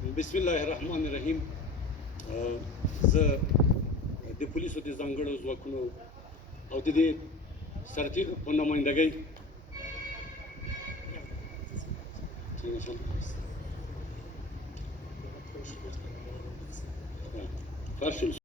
بسم الله الرحمن الرحیم. زه د پولیسو د ځانګړو ځواکونو او د دې سرتیرو په نمایندګۍ فرش